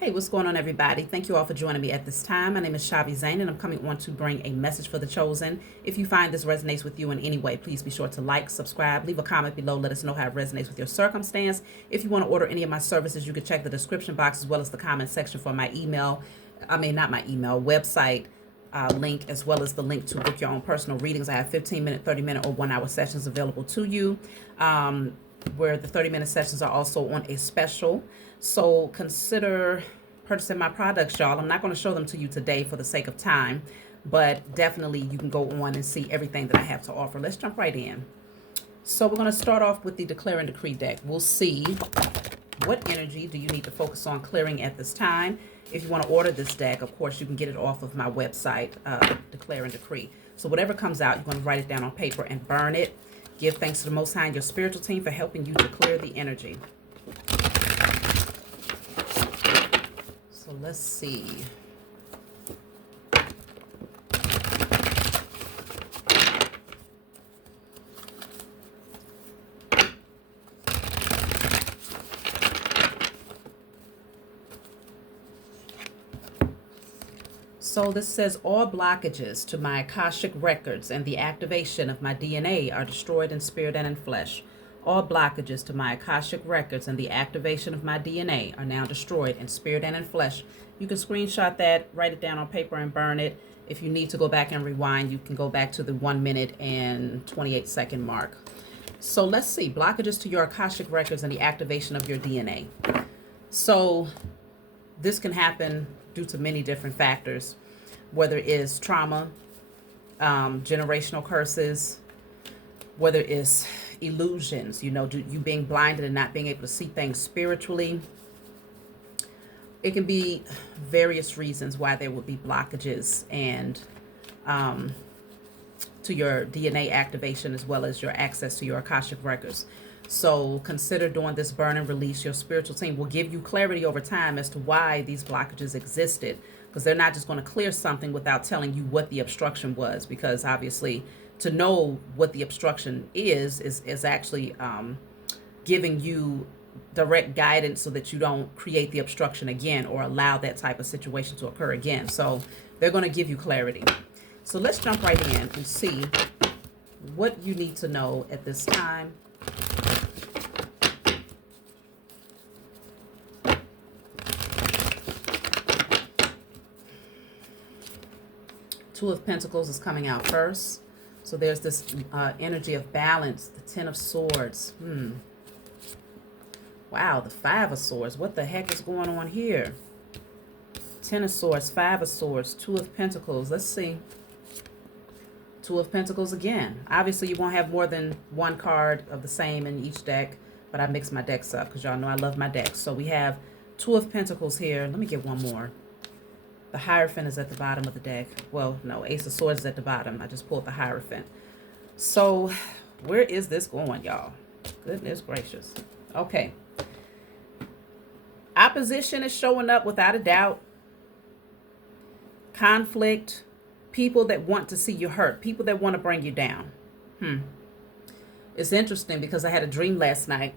Hey, what's going on, everybody? Thank you all for joining me at this time. My name is Shavi Zane, and I'm coming on to bring a message for the chosen. If you find this resonates with you in any way, please be sure to like, subscribe, leave a comment below. Let us know how it resonates with your circumstance. If you want to order any of my services, you can check the description box as well as the comment section for my email. Not my email, website link, as well as the link to book your own personal readings. I have 15-minute, 30-minute, or 1 hour sessions available to you, where the 30-minute sessions are also on a special. So consider purchasing my products, y'all. I'm not going to show them to you today for the sake of time, but definitely you can go on and see everything that I have to offer. Let's jump right in. So we're going to start off with the Declare and Decree deck. We'll see what energy do you need to focus on clearing at this time. If you want to order this deck, of course, you can get it off of my website, Declare and Decree. So whatever comes out, you're going to write it down on paper and burn it. Give thanks to the Most High and your spiritual team for helping you to clear the energy. So let's see. So this says, all blockages to my Akashic records and the activation of my DNA are destroyed in spirit and in flesh. All blockages to my Akashic records and the activation of my DNA are now destroyed in spirit and in flesh. You can screenshot that, write it down on paper, and burn it. If you need to go back and rewind, you can go back to the 1 minute and 28-second mark. So let's see. Blockages to your Akashic records and the activation of your DNA. So this can happen due to many different factors, whether it is trauma, generational curses, whether it's illusions, you being blinded and not being able to see things spiritually. It can be various reasons why there would be blockages and to your DNA activation, as well as your access to your Akashic records. So consider doing this burn and release. Your spiritual team will give you clarity over time as to why these blockages existed, because they're not just going to clear something without telling you what the obstruction was, because obviously to know what the obstruction is actually giving you direct guidance so that you don't create the obstruction again or allow that type of situation to occur again. So they're going to give you clarity. So let's jump right in and see what you need to know at this time. Two of Pentacles is coming out first. So there's this energy of balance, the Ten of Swords. Wow, the Five of Swords. What the heck is going on here? Ten of Swords, Five of Swords, Two of Pentacles. Let's see. Two of Pentacles again. Obviously, you won't have more than one card of the same in each deck, but I mix my decks up because y'all know I love my decks. So we have Two of Pentacles here. Let me get one more. The Hierophant is at the bottom of the deck. Well, no, Ace of Swords is at the bottom. I just pulled the Hierophant. So where is this going, y'all? Goodness gracious. Okay. Opposition is showing up without a doubt. Conflict. People that want to see you hurt. People that want to bring you down. It's interesting because I had a dream last night.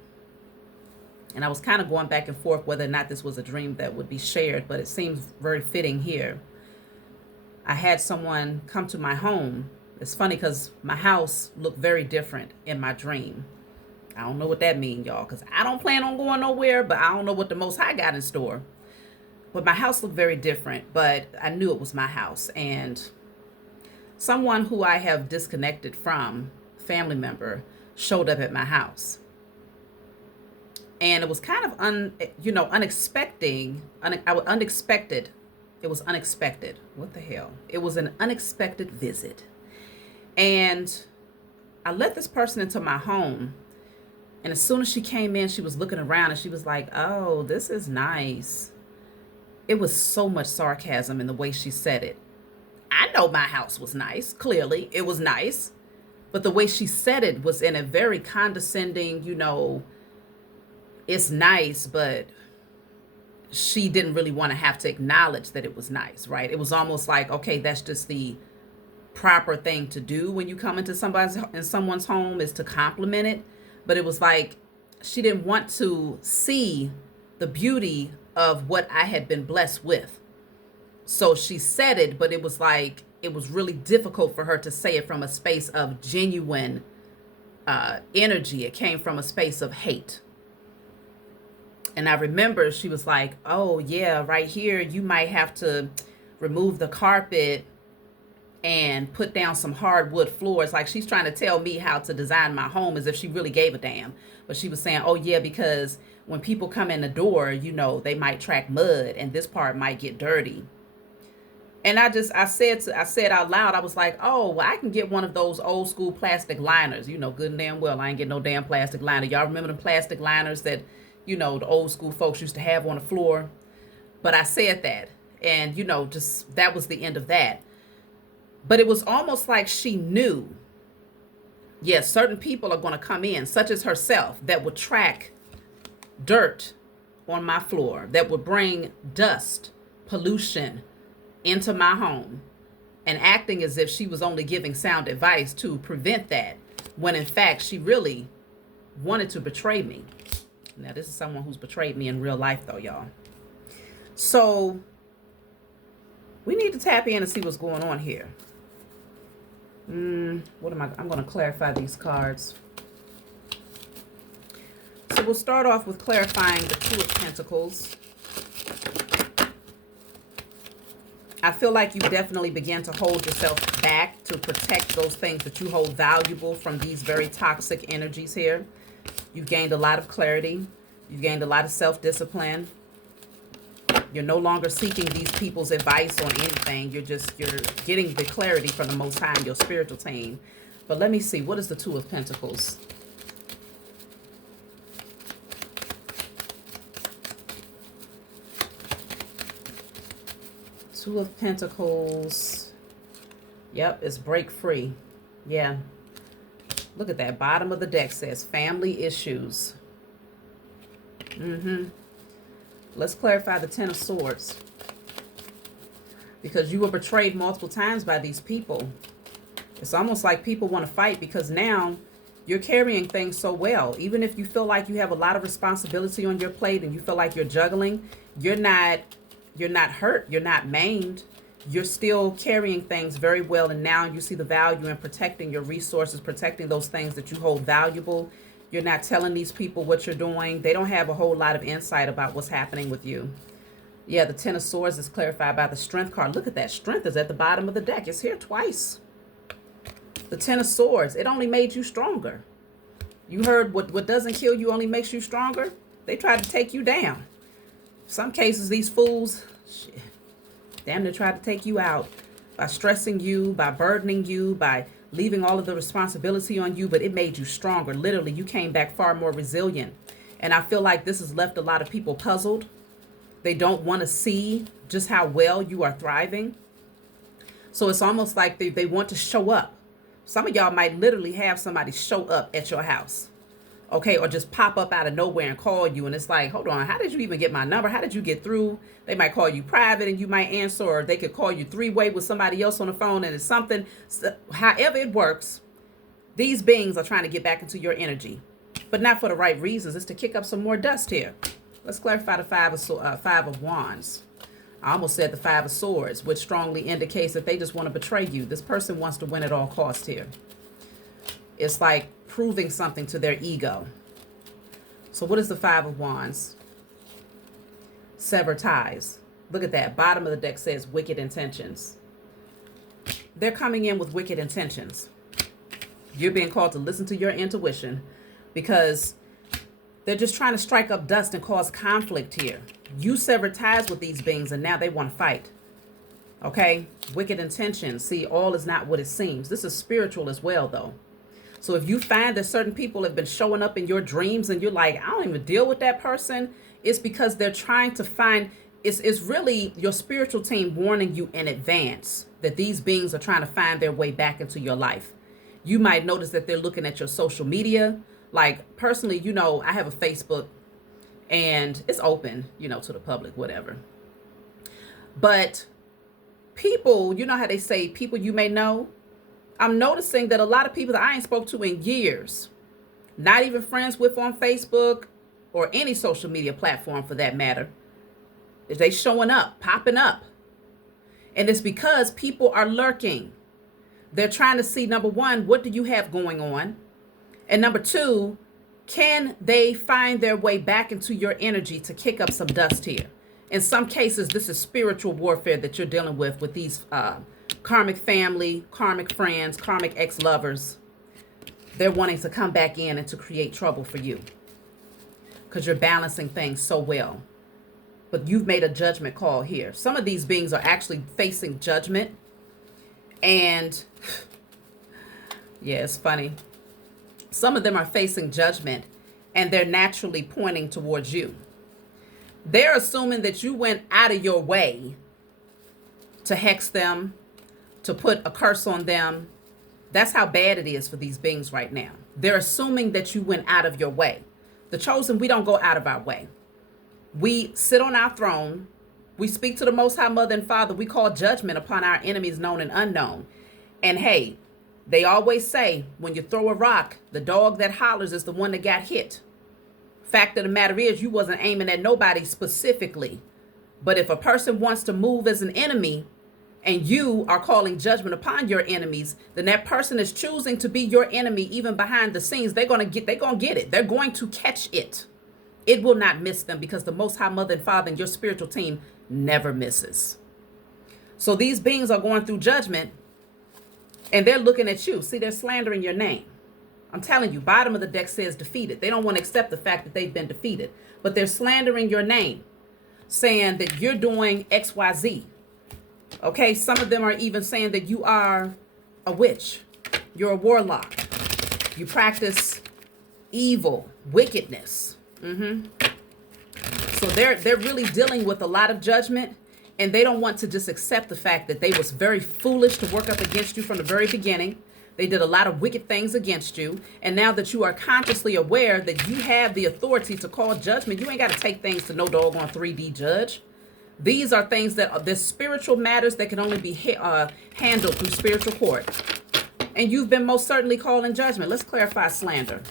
And I was kind of going back and forth whether or not this was a dream that would be shared, but it seems very fitting here. I had someone come to my home. It's funny because my house looked very different in my dream. I don't know what that means, y'all, because I don't plan on going nowhere, but I don't know what the Most High got in store. But my house looked very different, but I knew it was my house. And someone who I have disconnected from, family member, showed up at my house. And it was kind of unexpected. It was unexpected. What the hell? It was an unexpected visit. And I let this person into my home. And as soon as she came in, she was looking around and she was like, oh, this is nice. It was so much sarcasm in the way she said it. I know my house was nice. Clearly, it was nice. But the way she said it was in a very condescending, it's nice, but she didn't really want to have to acknowledge that it was nice, right? It was almost like, okay, that's just the proper thing to do when you come into someone's home, is to compliment it. But it was like she didn't want to see the beauty of what I had been blessed with. So she said it, but it was like, it was really difficult for her to say it from a space of genuine energy. It came from a space of hate. And I remember she was like, oh yeah, right here, you might have to remove the carpet and put down some hardwood floors. Like she's trying to tell me how to design my home as if she really gave a damn. But she was saying, oh yeah, because when people come in the door, you know, they might track mud and this part might get dirty. And I said out loud, I was like, oh, well, I can get one of those old school plastic liners. You know, good and damn well, I ain't get no damn plastic liner. Y'all remember them plastic liners that, you know, the old school folks used to have on the floor? But I said that. And, you know, just that was the end of that. But it was almost like she knew, yes, certain people are going to come in, such as herself, that would track dirt on my floor, that would bring dust, pollution into my home, and acting as if she was only giving sound advice to prevent that, when in fact she really wanted to betray me. Now, this is someone who's betrayed me in real life, though, y'all. So we need to tap in and see what's going on here. I'm going to clarify these cards. So we'll start off with clarifying the Two of Pentacles. I feel like you definitely begin to hold yourself back to protect those things that you hold valuable from these very toxic energies here. You've gained a lot of clarity. You've gained a lot of self-discipline. You're no longer seeking these people's advice on anything. You're getting the clarity from the Most High and your spiritual team. But let me see. What is the Two of Pentacles? Two of Pentacles. Yep, it's break free. Yeah. Look at that. Bottom of the deck says family issues. Let's clarify the Ten of Swords. Because you were betrayed multiple times by these people. It's almost like people want to fight because now you're carrying things so well. Even if you feel like you have a lot of responsibility on your plate and you feel like you're juggling, you're not hurt, you're not maimed. You're still carrying things very well, and now you see the value in protecting your resources, protecting those things that you hold valuable. You're not telling these people what you're doing. They don't have a whole lot of insight about what's happening with you. Yeah, the Ten of Swords is clarified by the Strength card. Look at that. Strength is at the bottom of the deck. It's here twice. The Ten of Swords, it only made you stronger. You heard what doesn't kill you only makes you stronger? They tried to take you down. Some cases, these fools, shit, damn near tried to take you out by stressing you, by burdening you, by leaving all of the responsibility on you, but it made you stronger. Literally, you came back far more resilient. And I feel like this has left a lot of people puzzled. They don't want to see just how well you are thriving. So it's almost like they want to show up. Some of y'all might literally have somebody show up at your house. Okay, or just pop up out of nowhere and call you. And it's like, hold on, how did you even get my number? How did you get through? They might call you private and you might answer, or they could call you three-way with somebody else on the phone and it's something. However it works, these beings are trying to get back into your energy, but not for the right reasons. It's to kick up some more dust here. Let's clarify the Five of Wands. I almost said the Five of Swords, which strongly indicates that they just want to betray you. This person wants to win at all costs here. It's like proving something to their ego. So what is the Five of Wands? Sever ties. Look at that. Bottom of the deck says wicked intentions. They're coming in with wicked intentions. You're being called to listen to your intuition because they're just trying to strike up dust and cause conflict here. You severed ties with these beings and now they want to fight. Okay? Wicked intentions. See, all is not what it seems. This is spiritual as well, though. So if you find that certain people have been showing up in your dreams and you're like, I don't even deal with that person, it's because they're trying to find, it's really your spiritual team warning you in advance that these beings are trying to find their way back into your life. You might notice that they're looking at your social media. Like personally, you know, I have a Facebook and it's open, you know, to the public, whatever. But people, you know how they say people you may know? I'm noticing that a lot of people that I ain't spoke to in years, not even friends with on Facebook or any social media platform for that matter, They showing up, popping up. And it's because people are lurking. They're trying to see, number one, what do you have going on? And number two, can they find their way back into your energy to kick up some dust here? In some cases, this is spiritual warfare that you're dealing with these karmic family, karmic friends, karmic ex-lovers. They're wanting to come back in and to create trouble for you because you're balancing things so well. But you've made a judgment call here. Some of these beings are actually facing judgment. And yeah, it's funny. Some of them are facing judgment and they're naturally pointing towards you. They're assuming that you went out of your way to hex them, to put a curse on them. That's how bad it is for these beings right now. They're assuming that you went out of your way. The chosen, we don't go out of our way. We sit on our throne. We speak to the Most High Mother and Father. We call judgment upon our enemies known and unknown. And hey, they always say, when you throw a rock, the dog that hollers is the one that got hit. Fact of the matter is, you wasn't aiming at nobody specifically. But if a person wants to move as an enemy and you are calling judgment upon your enemies, then that person is choosing to be your enemy even behind the scenes. They're going to get it. They're going to catch it. It will not miss them because the Most High Mother and Father and your spiritual team never misses. So these beings are going through judgment and they're looking at you. See, they're slandering your name. I'm telling you, bottom of the deck says defeated. They don't want to accept the fact that they've been defeated, but they're slandering your name, saying that you're doing XYZ. Okay, some of them are even saying that you are a witch. You're a warlock. You practice evil, wickedness. So they're really dealing with a lot of judgment, and they don't want to just accept the fact that they was very foolish to work up against you from the very beginning. They did a lot of wicked things against you, and now that you are consciously aware that you have the authority to call judgment, you ain't got to take things to no doggone 3D judge. These are things that they're spiritual matters that can only be handled through spiritual court. And you've been most certainly calling judgment. Let's clarify slander.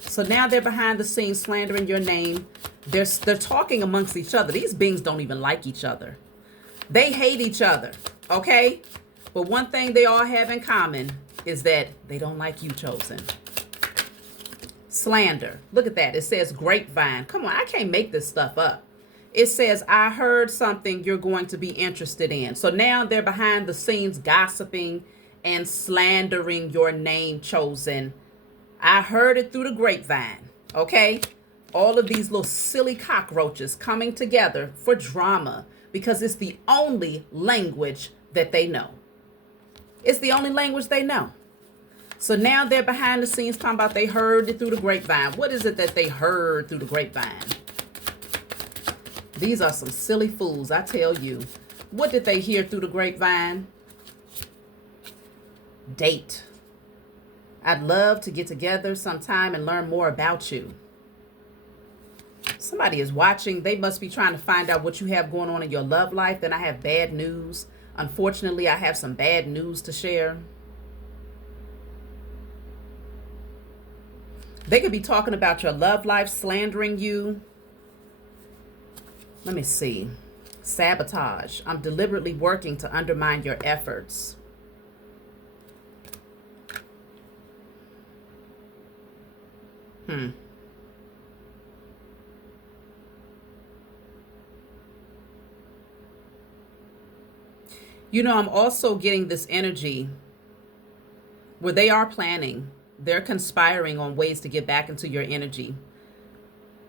So now they're behind the scenes slandering your name. They're talking amongst each other. These beings don't even like each other. They hate each other, okay? But one thing they all have in common is that they don't like you, chosen. Slander. Look at that. It says grapevine. Come on, I can't make this stuff up. It says, I heard something you're going to be interested in. So now they're behind the scenes gossiping and slandering your name, chosen. I heard it through the grapevine, okay? All of these little silly cockroaches coming together for drama because it's the only language that they know. It's the only language they know. So now they're behind the scenes talking about they heard it through the grapevine. What is it that they heard through the grapevine? These are some silly fools, I tell you. What did they hear through the grapevine? Date. I'd love to get together sometime and learn more about you. Somebody is watching. They must be trying to find out what you have going on in your love life. Then I have bad news. Unfortunately, I have some bad news to share. They could be talking about your love life, slandering you. Let me see. Sabotage. I'm deliberately working to undermine your efforts. You know, I'm also getting this energy where they are planning. They're conspiring on ways to get back into your energy,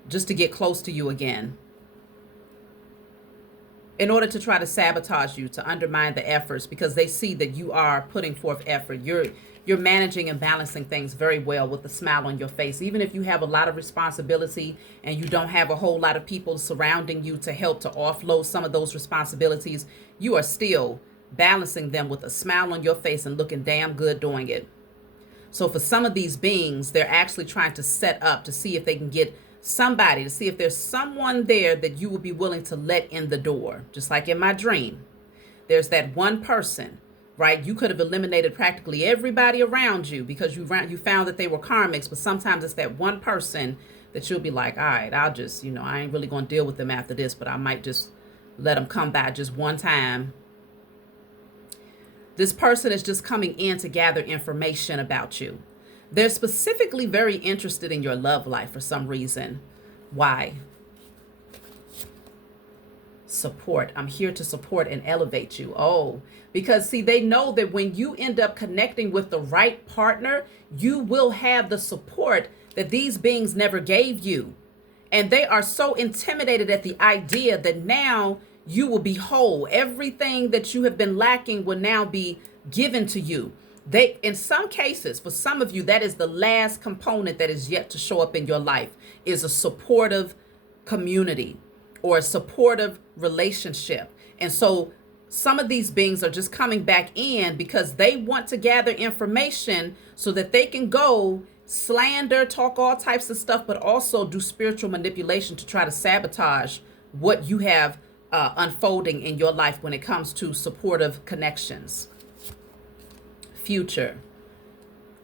just to get close to you again, in order to try to sabotage you, to undermine the efforts, because they see that you are putting forth effort. You're managing and balancing things very well with a smile on your face. Even if you have a lot of responsibility and you don't have a whole lot of people surrounding you to help to offload some of those responsibilities, you are still balancing them with a smile on your face and looking damn good doing it. So for some of these beings, they're actually trying to set up to see if they can get somebody, to see if there's someone there that you would be willing to let in the door. Just like in my dream, there's that one person, right? You could have eliminated practically everybody around you because you found that they were karmics, but sometimes it's that one person that you'll be like, all right, I'll just, I ain't really going to deal with them after this, but I might just let them come by just one time. This person is just coming in to gather information about you. They're specifically very interested in your love life for some reason. Why? Support. I'm here to support and elevate you. Oh, because see, they know that when you end up connecting with the right partner, you will have the support that these beings never gave you. And they are so intimidated at the idea that now you will be whole. Everything that you have been lacking will now be given to you. In some cases, for some of you, that is the last component that is yet to show up in your life, is a supportive community or a supportive relationship. And so some of these beings are just coming back in because they want to gather information so that they can go slander, talk all types of stuff, but also do spiritual manipulation to try to sabotage what you have unfolding in your life when it comes to supportive connections. Future.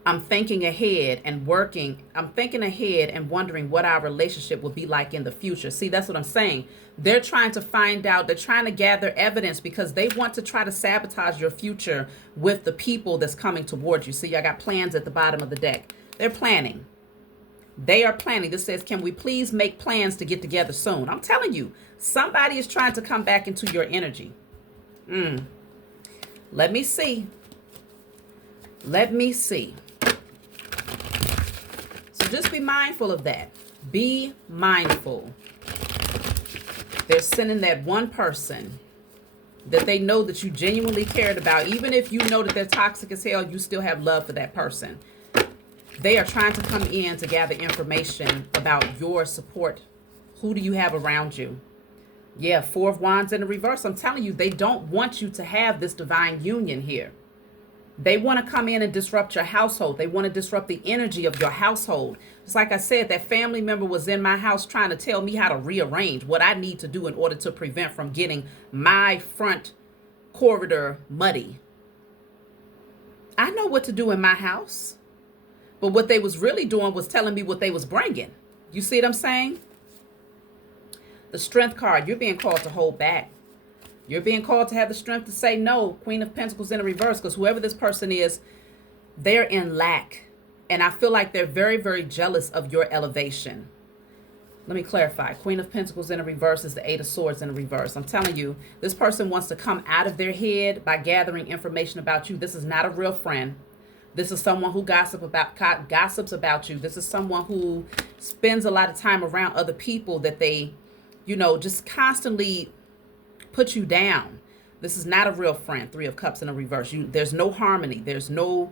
I'm thinking ahead and working. I'm thinking ahead and wondering what our relationship will be like in the future. See, that's what I'm saying. They're trying to find out. They're trying to gather evidence because they want to try to sabotage your future with the people that's coming towards you. See, I got plans at the bottom of the deck. They're planning. They are planning. This says, can we please make plans to get together soon? I'm telling you, somebody is trying to come back into your energy. Let me see. Let me see. So just be mindful of that. Be mindful. They're sending that one person that they know that you genuinely cared about. Even if you know that they're toxic as hell, you still have love for that person. They are trying to come in to gather information about your support. Who do you have around you? Yeah, Four of Wands in the reverse. I'm telling you, they don't want you to have this divine union here. They want to come in and disrupt your household. They want to disrupt the energy of your household. Just like I said, that family member was in my house trying to tell me how to rearrange what I need to do in order to prevent from getting my front corridor muddy. I know what to do in my house. But what they was really doing was telling me what they was bringing. You see what I'm saying? The Strength card, you're being called to hold back. You're being called to have the strength to say no. Queen of Pentacles in the reverse, because whoever this person is, they're in lack. And I feel like they're very, very jealous of your elevation. Let me clarify. Queen of Pentacles in the reverse is the Eight of Swords in the reverse. I'm telling you, this person wants to come out of their head by gathering information about you. This is not a real friend. This is someone who gossips about you. This is someone who spends a lot of time around other people that they, just constantly put you down. This is not a real friend. Three of Cups in the reverse. There's no harmony. There's no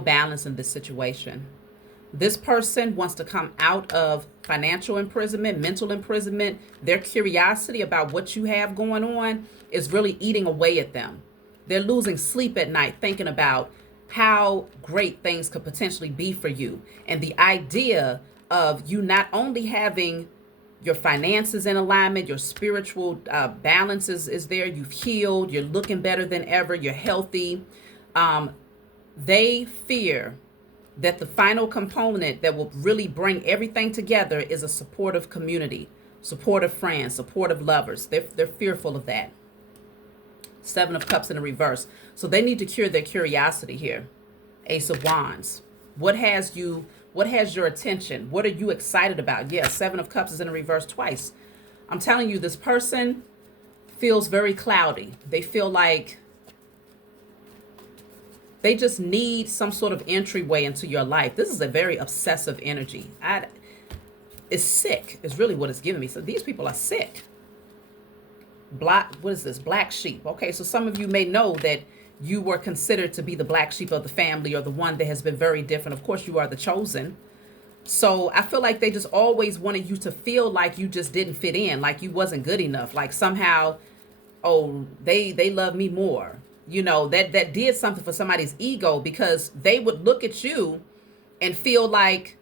balance in this situation. This person wants to come out of financial imprisonment, mental imprisonment. Their curiosity about what you have going on is really eating away at them. They're losing sleep at night thinking about how great things could potentially be for you. And the idea of you not only having your finances in alignment, your spiritual balance is there, you've healed, you're looking better than ever, you're healthy. They fear that the final component that will really bring everything together is a supportive community, supportive friends, supportive lovers. They're fearful of that. Seven of Cups in the reverse. So they need to cure their curiosity here. Ace of Wands. What has your attention? What are you excited about? Yeah, Seven of Cups is in the reverse twice. I'm telling you, this person feels very cloudy. They feel like they just need some sort of entryway into your life. This is a very obsessive energy. It's sick, is really what it's giving me. So these people are sick. What is this? Black sheep. Okay, so some of you may know that you were considered to be the black sheep of the family or the one that has been very different. Of course, you are the chosen. So I feel like they just always wanted you to feel like you just didn't fit in, like you wasn't good enough, like somehow, oh, they love me more. That did something for somebody's ego, because they would look at you and feel like,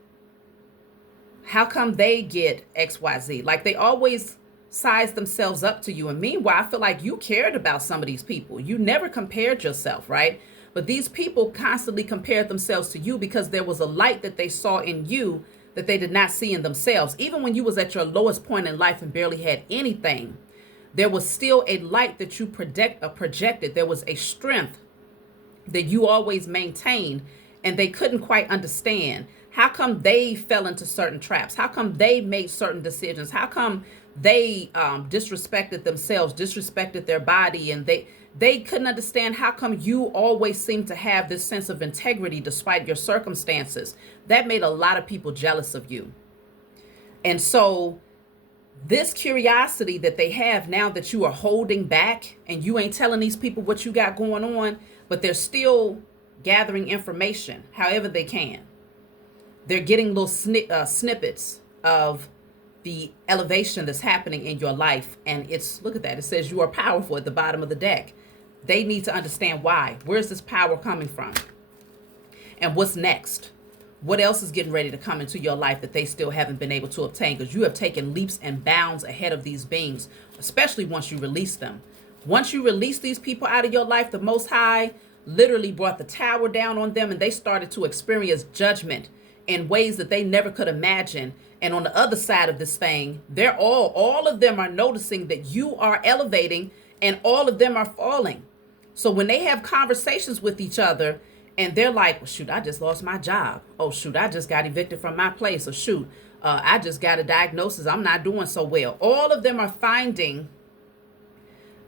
how come they get XYZ? Like they always size themselves up to you. And meanwhile, I feel like you cared about some of these people. You never compared yourself, right? But these people constantly compared themselves to you because there was a light that they saw in you that they did not see in themselves. Even when you was at your lowest point in life and barely had anything, there was still a light that you projected. There was a strength that you always maintained, and they couldn't quite understand. How come they fell into certain traps? How come they made certain decisions? How come they disrespected themselves, disrespected their body, and they couldn't understand how come you always seem to have this sense of integrity despite your circumstances. That made a lot of people jealous of you. And so this curiosity that they have now that you are holding back and you ain't telling these people what you got going on, but they're still gathering information however they can. They're getting little snippets of the elevation that's happening in your life. And it's, look at that, it says you are powerful at the bottom of the deck. They need to understand why. Where's this power coming from? And what's next? What else is getting ready to come into your life that they still haven't been able to obtain? Because you have taken leaps and bounds ahead of these beings, especially once you release them. Once you release these people out of your life, the Most High literally brought the tower down on them, and they started to experience judgment in ways that they never could imagine. And on the other side of this thing, they're all of them are noticing that you are elevating and all of them are falling. So when they have conversations with each other and they're like, well, shoot, I just lost my job. Oh, shoot, I just got evicted from my place. Or shoot, I just got a diagnosis. I'm not doing so well. All of them are finding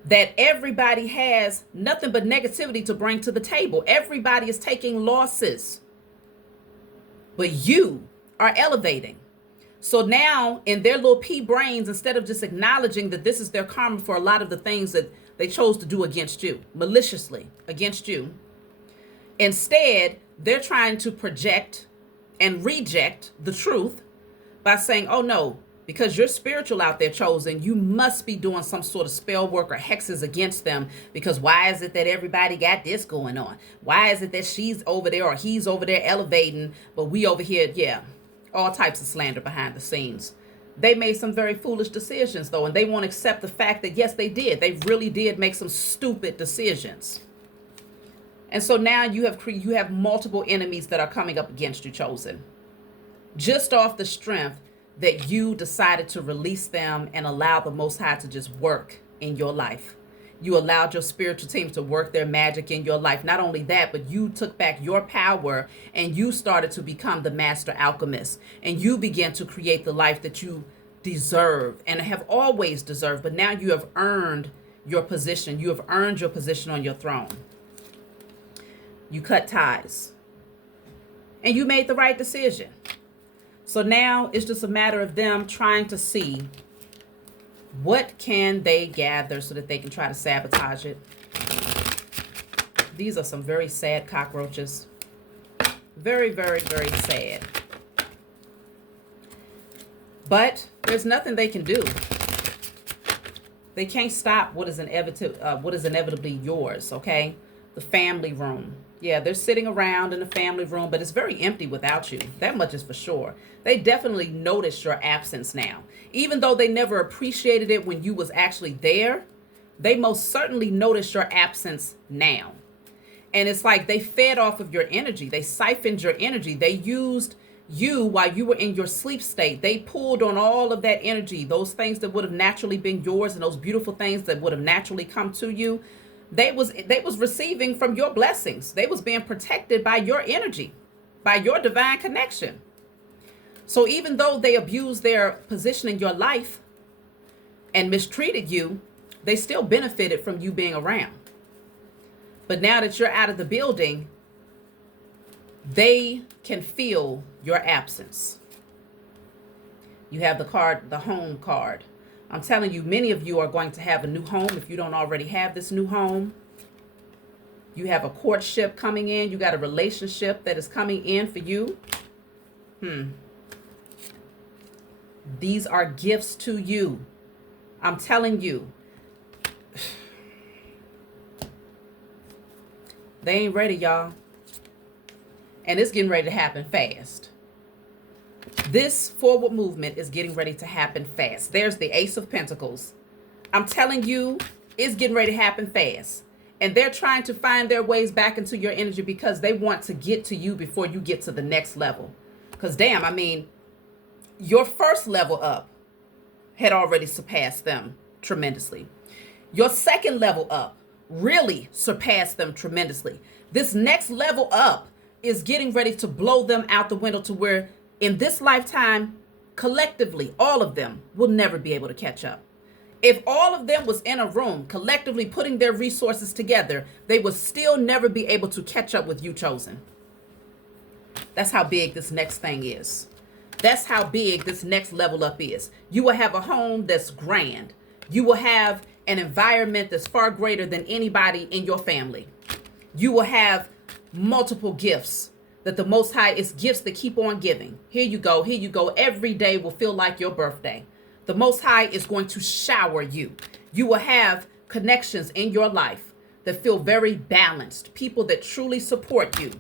that everybody has nothing but negativity to bring to the table. Everybody is taking losses, but you are elevating. So now in their little pea brains, instead of just acknowledging that this is their karma for a lot of the things that they chose to do against you, maliciously against you, instead, they're trying to project and reject the truth by saying, oh no, because you're spiritual out there, chosen, you must be doing some sort of spell work or hexes against them, because why is it that everybody got this going on? Why is it that she's over there or he's over there elevating, but we over here, yeah, all types of slander behind the scenes. They made some very foolish decisions, though, and they won't accept the fact that, yes, they did. They really did make some stupid decisions. And so now you have multiple enemies that are coming up against you, chosen, just off the strength that you decided to release them and allow the Most High to just work in your life. You allowed your spiritual team to work their magic in your life. Not only that, but you took back your power and you started to become the master alchemist. And you began to create the life that you deserve and have always deserved. But now you have earned your position. You have earned your position on your throne. You cut ties. And you made the right decision. So now it's just a matter of them trying to see what can they gather so that they can try to sabotage it. These are some very sad cockroaches. Very, very, very sad. But there's nothing they can do. They can't stop what is inevitably yours, okay? The family room. Yeah, they're sitting around in the family room, but it's very empty without you. That much is for sure. They definitely notice your absence now. Even though they never appreciated it when you was actually there, they most certainly notice your absence now. And it's like they fed off of your energy. They siphoned your energy. They used you while you were in your sleep state. They pulled on all of that energy, those things that would have naturally been yours and those beautiful things that would have naturally come to you. They was receiving from your blessings. They was being protected by your energy, by your divine connection. So even though they abused their position in your life and mistreated you, they still benefited from you being around. But now that you're out of the building, they can feel your absence. You have the card, the home card. I'm telling you, many of you are going to have a new home if you don't already have this new home. You have a courtship coming in. You got a relationship that is coming in for you. These are gifts to you. I'm telling you. They ain't ready, y'all. And it's getting ready to happen fast. This forward movement is getting ready to happen fast. There's the Ace of Pentacles. I'm telling you, it's getting ready to happen fast. And they're trying to find their ways back into your energy because they want to get to you before you get to the next level. Because damn, I mean, your first level up had already surpassed them tremendously. Your second level up really surpassed them tremendously. This next level up is getting ready to blow them out the window to where in this lifetime, collectively, all of them will never be able to catch up. If all of them was in a room collectively putting their resources together, they would still never be able to catch up with you, chosen. That's how big this next thing is. That's how big this next level up is. You will have a home that's grand. You will have an environment that's far greater than anybody in your family. You will have multiple gifts that the Most High is gifts that keep on giving. Here you go. Here you go. Every day will feel like your birthday. The Most High is going to shower you. You will have connections in your life that feel very balanced. People that truly support you.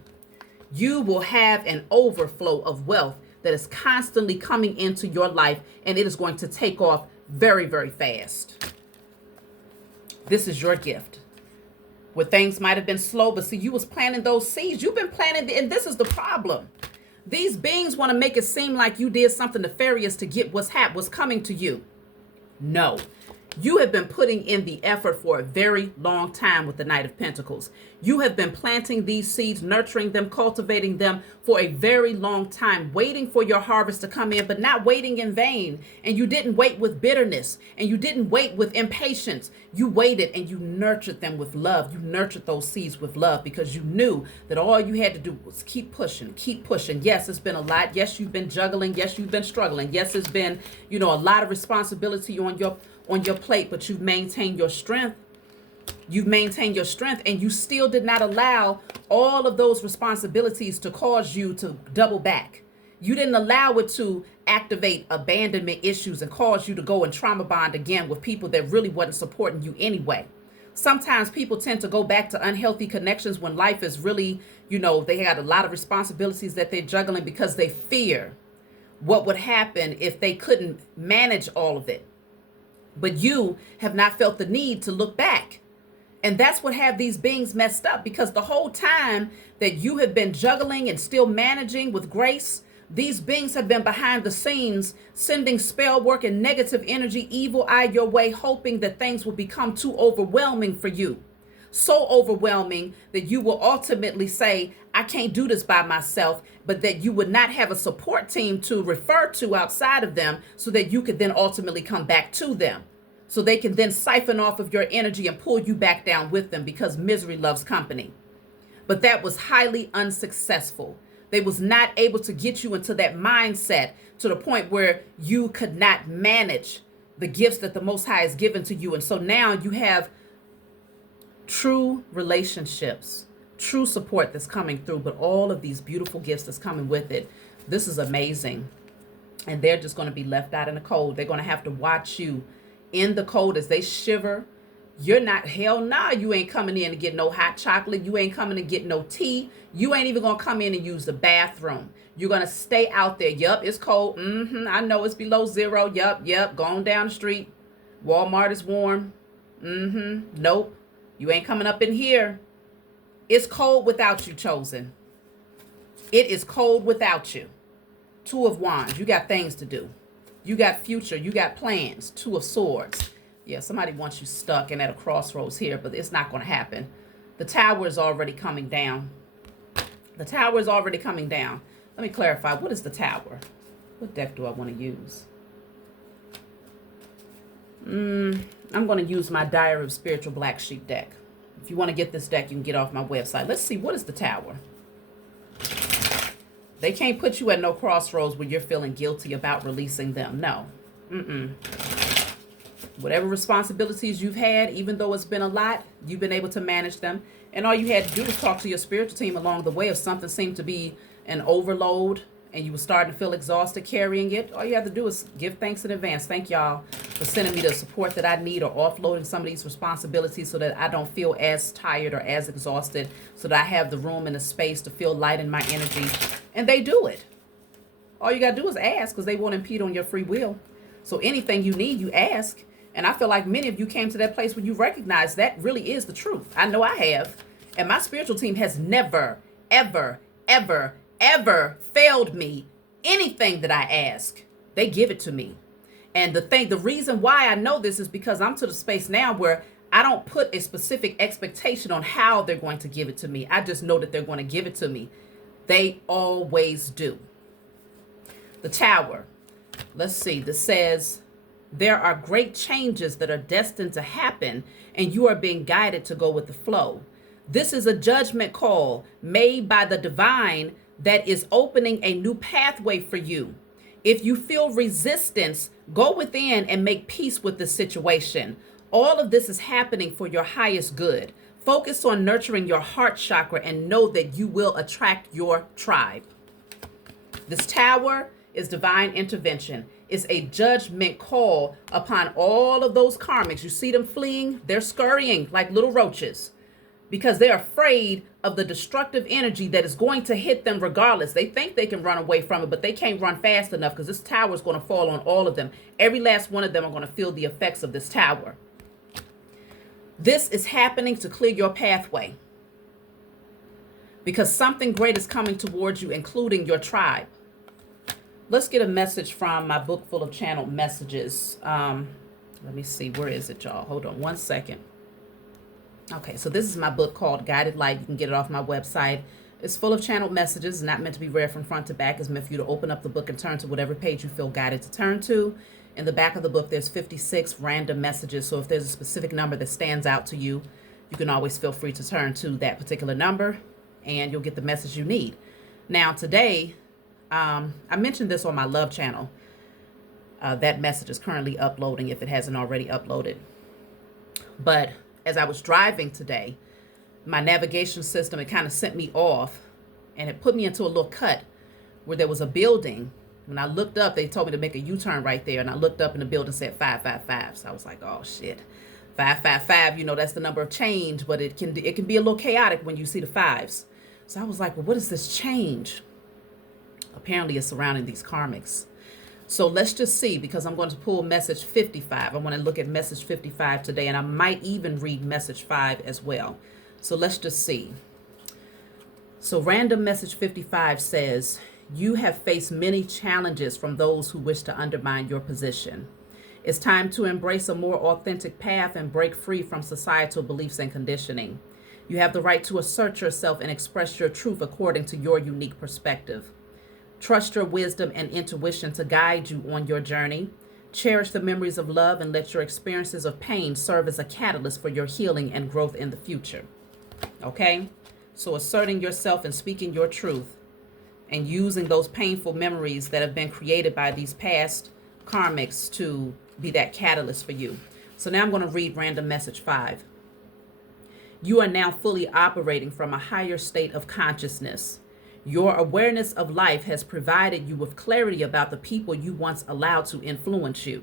You will have an overflow of wealth that is constantly coming into your life, and it is going to take off very, very fast. This is your gift. Where things might have been slow, but see, you was planting those seeds. You've been planting, and this is the problem. These beings want to make it seem like you did something nefarious to get what's coming to you. No. You have been putting in the effort for a very long time with the Knight of Pentacles. You have been planting these seeds, nurturing them, cultivating them for a very long time, waiting for your harvest to come in, but not waiting in vain. And you didn't wait with bitterness, and you didn't wait with impatience. You waited and you nurtured them with love. You nurtured those seeds with love because you knew that all you had to do was keep pushing, keep pushing. Yes, it's been a lot. Yes, you've been juggling. Yes, you've been struggling. Yes, it's been, a lot of responsibility on your plate, but you've maintained your strength. You've maintained your strength, and you still did not allow all of those responsibilities to cause you to double back. You didn't allow it to activate abandonment issues and cause you to go and trauma bond again with people that really wasn't supporting you anyway. Sometimes people tend to go back to unhealthy connections when life is really, they had a lot of responsibilities that they're juggling because they fear what would happen if they couldn't manage all of it. But you have not felt the need to look back. And that's what have these beings messed up, because the whole time that you have been juggling and still managing with grace, these beings have been behind the scenes, sending spell work and negative energy, evil eye your way, hoping that things will become too overwhelming for you. So overwhelming that you will ultimately say, I can't do this by myself, but that you would not have a support team to refer to outside of them so that you could then ultimately come back to them. So they can then siphon off of your energy and pull you back down with them, because misery loves company. But that was highly unsuccessful. They was not able to get you into that mindset to the point where you could not manage the gifts that the Most High has given to you. And so now you have true relationships, true support that's coming through, but all of these beautiful gifts that's coming with it. This is amazing. And they're just going to be left out in the cold. They're going to have to watch you in the cold as they shiver. You're not, hell nah, you ain't coming in to get no hot chocolate. You ain't coming to get no tea. You ain't even going to come in and use the bathroom. You're going to stay out there. Yup, it's cold. I know it's below zero. Yup, going down the street. Walmart is warm. Nope. You ain't coming up in here. It's cold without you, chosen. It is cold without you. Two of Wands. You got things to do. You got future. You got plans. Two of Swords. Yeah, somebody wants you stuck and at a crossroads here, but it's not going to happen. The Tower is already coming down. The Tower is already coming down. Let me clarify. What is the Tower? What deck do I want to use? I'm going to use my Diary of Spiritual Black Sheep deck. If you want to get this deck, you can get off my website. Let's see. What is the Tower? They can't put you at no crossroads where you're feeling guilty about releasing them. No. Whatever responsibilities you've had, even though it's been a lot, you've been able to manage them. And all you had to do was talk to your spiritual team along the way. If something seemed to be an overload and you were starting to feel exhausted carrying it, all you have to do is give thanks in advance. Thank y'all for sending me the support that I need, or offloading some of these responsibilities so that I don't feel as tired or as exhausted, so that I have the room and the space to feel light in my energy. And they do it. All you got to do is ask, because they won't impede on your free will. So anything you need, you ask. And I feel like many of you came to that place where you recognize that really is the truth. I know I have. And my spiritual team has never, ever, ever, ever failed me anything that I ask. They give it to me. And the reason why I know this is because I'm to the space now where I don't put a specific expectation on how they're going to give it to me. I just know that they're going to give it to me. They always do. The Tower. Let's see. This says, there are great changes that are destined to happen, and you are being guided to go with the flow. This is a judgment call made by the divine that is opening a new pathway for you. If you feel resistance, go within and make peace with the situation. All of this is happening for your highest good. Focus on nurturing your heart chakra and know that you will attract your tribe. This Tower is divine intervention. It's a judgment call upon all of those karmics. You see them fleeing, they're scurrying like little roaches because they're afraid of the destructive energy that is going to hit them regardless. They think they can run away from it, but they can't run fast enough because this tower is going to fall on all of them. Every last one of them are going to feel the effects of this tower. This is happening to clear your pathway because something great is coming towards you, including your tribe. Let's get a message from my book full of channeled messages. Let me see. Where is it, y'all? Hold on one second. Okay, so this is my book called Guided Light. You can get it off my website. It's full of channeled messages. It's not meant to be read from front to back. It's meant for you to open up the book and turn to whatever page you feel guided to turn to. In the back of the book, there's 56 random messages. So if there's a specific number that stands out to you, you can always feel free to turn to that particular number and you'll get the message you need. Now, today, I mentioned this on my love channel. That message is currently uploading if it hasn't already uploaded. But as I was driving today, my navigation system, it kind of sent me off and it put me into a little cut where there was a building. When I looked up, they told me to make a U-turn right there. And I looked up and the building said 555. So I was like, oh shit, 555, you know, that's the number of change, but it can be a little chaotic when you see the fives. So I was like, well, what is this change? Apparently it's surrounding these karmics. So let's just see, because I'm going to pull message 55. I want to look at message 55 today, and I might even read message 5 as well. So let's just see. So random message 55 says, you have faced many challenges from those who wish to undermine your position. It's time to embrace a more authentic path and break free from societal beliefs and conditioning. You have the right to assert yourself and express your truth according to your unique perspective. Trust your wisdom and intuition to guide you on your journey. Cherish the memories of love and let your experiences of pain serve as a catalyst for your healing and growth in the future. Okay? So asserting yourself and speaking your truth and using those painful memories that have been created by these past karmics to be that catalyst for you. So now I'm going to read random message 5. You are now fully operating from a higher state of consciousness. Your awareness of life has provided you with clarity about the people you once allowed to influence you.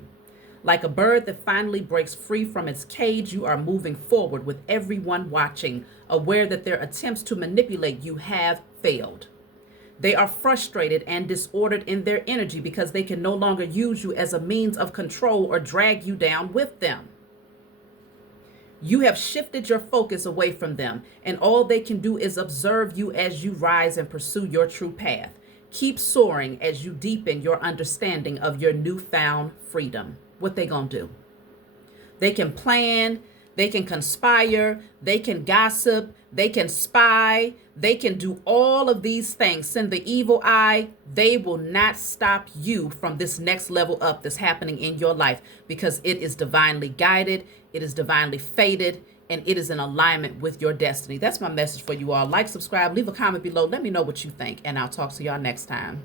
Like a bird that finally breaks free from its cage, you are moving forward with everyone watching, aware that their attempts to manipulate you have failed. They are frustrated and disordered in their energy because they can no longer use you as a means of control or drag you down with them. You have shifted your focus away from them, and all they can do is observe you as you rise and pursue your true path. Keep soaring as you deepen your understanding of your newfound freedom. What they gonna do? They can plan, they can conspire, they can gossip, they can spy, they can do all of these things. Send the evil eye. They will not stop you from this next level up that's happening in your life because it is divinely guided, it is divinely fated, and it is in alignment with your destiny. That's my message for you all. Like, subscribe, leave a comment below. Let me know what you think, and I'll talk to y'all next time.